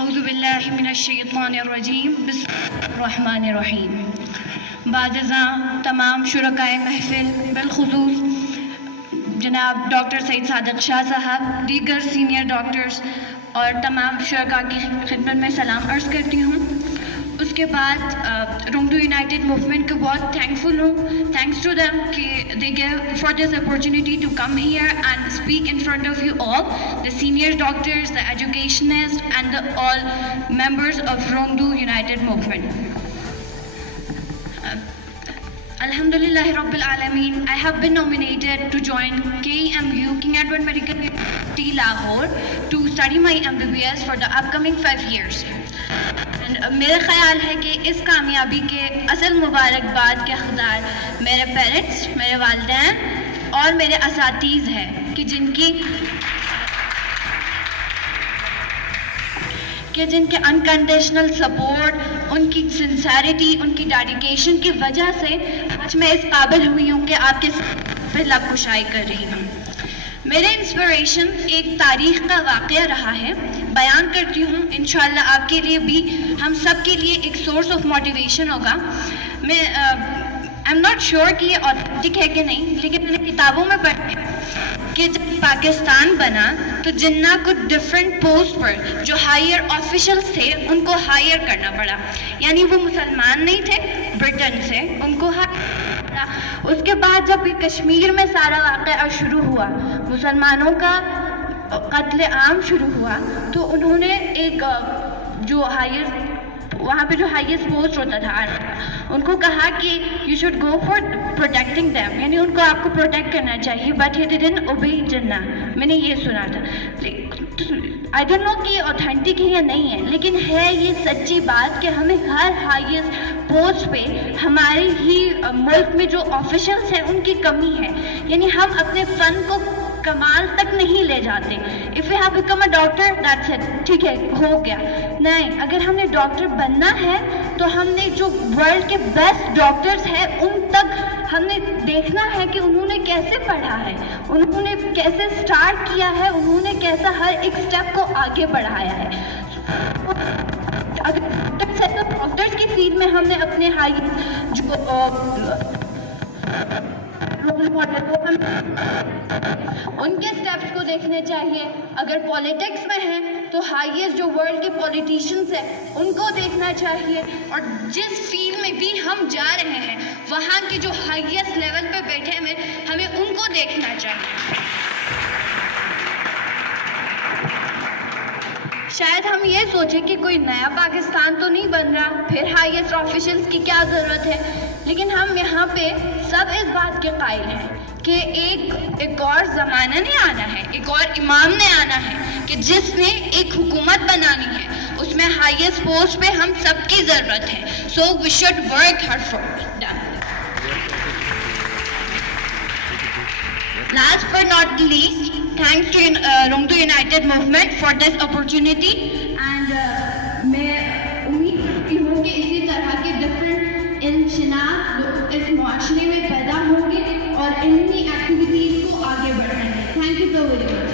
اعوذ باللہ من الشیطان الرجیم بسم اللہ الرحمن الرحیم. بعد ازاں تمام شرکائے محفل بالخصوص جناب ڈاکٹر سعید صادق شاہ صاحب، دیگر سینئر ڈاکٹرز اور تمام شرکاء کی خدمت میں سلام عرض کرتی ہوں. اس کے بعد رونگدو یونائٹڈ موومنٹ کو بہت تھینکفل ہوں. تھینکس ٹو دیم کہ they gave for this opportunity to come here and speak in front of you all, the senior doctors, the educationists and the all members of Rongdo United Movement. Alhamdulillah Rabbil Alameen, I have been nominated to join KEMU, King Edward Medical University, Lahore, to study my MBBS for the upcoming 5 years. میرا خیال ہے کہ اس کامیابی کے اصل مبارکباد کے حقدار میرے پیرنٹس، میرے والدین اور میرے اساتذ ہیں کہ جن کے انکنڈیشنل سپورٹ، ان کی سنسیریٹی، ان کی ڈیڈیکیشن کی وجہ سے آج میں اس قابل ہوئی ہوں کہ آپ کے پہ لب کشائی کر رہی ہوں. میرے انسپریشن ایک تاریخ کا واقعہ رہا ہے، بیان کرتی ہوں. انشاءاللہ آپ کے لیے بھی، ہم سب کے لیے ایک سورس آف موٹیویشن ہوگا. میں آئی ایم ناٹ شیور کہ یہ آتھینٹک ہے کہ نہیں، لیکن میں نے کتابوں میں پڑھا کہ جب پاکستان بنا تو جنہ کو ڈفرینٹ پوسٹ پر جو ہائر آفیشلز تھے ان کو ہائر کرنا پڑا. یعنی وہ مسلمان نہیں تھے برٹن سے، ان کو ہائر پڑا. اس کے بعد جب کشمیر میں سارا واقعہ شروع ہوا، مسلمانوں کا قتل عام شروع ہوا، تو انہوں نے ایک جو وہاں پہ جو ہائیسٹ پوسٹ ہوتا تھا ان کو کہا کہ you should go for protecting them, یعنی ان کو آپ کو پروٹیکٹ کرنا چاہیے. بٹ ہی ڈیڈنٹ اوبے جنہ. میں نے یہ سنا تھا. آئی ڈونٹ نو کہ یہ آتھینٹک ہے یا نہیں ہے، لیکن ہے یہ سچی بات کہ ہمیں ہر ہائیسٹ پوسٹ پہ ہمارے ہی ملک میں جو آفیشلس ہیں ان کی کمی ہے. یعنی ہم اپنے فن کو کمال تک نہیں لے جاتے. If you have become a doctor that's it, ٹھیک ہے ہو گیا. نہیں، اگر ہم نے ڈاکٹر بننا ہے تو ہم نے جو ورلڈ کے بیسٹ ڈاکٹرز ہیں ان تک ہم نے دیکھنا ہے کہ انہوں نے کیسے پڑھا ہے، انہوں نے کیسے سٹارٹ کیا ہے، انہوں نے کیسا ہر ایک سٹیپ کو آگے بڑھایا ہے. اگر ڈاکٹرز کی فیلڈ میں ہم نے اپنے ہائی جو ان کے سٹیپس کو دیکھنے چاہیے. اگر پولیٹکس میں ہیں تو ہائیسٹ جو ورلڈ کے پولیٹیشنز ہیں ان کو دیکھنا چاہیے. اور جس فیلڈ میں بھی ہم جا رہے ہیں وہاں کے جو ہائیسٹ لیول پہ بیٹھے ہوئے ہمیں ان کو دیکھنا چاہیے. شاید ہم یہ سوچیں کہ کوئی نیا پاکستان تو نہیں بن رہا، پھر ہائیسٹ آفیشلز کی کیا ضرورت ہے. لیکن ہم یہاں پہ سب اس بات کے قائل ہیں کہ ایک اور زمانہ نہیں آنا ہے، ایک اور امام نے آنا ہے کہ جس نے ایک حکومت بنانی ہے، اس میں ہائیسٹ پوسٹ پہ ہم سب کی ضرورت ہے. So we should work hard for that. Last but not least, thanks to Rongdo United Movement for this opportunity. And میں امید کرتی ہوں کہ اسی طرح کے ڈفرینٹ انشناس اس معاشرے میں پیدا ہوں گے اور علمی ایکٹیویٹیز کو آگے بڑھائیں گے. Thank you so very much.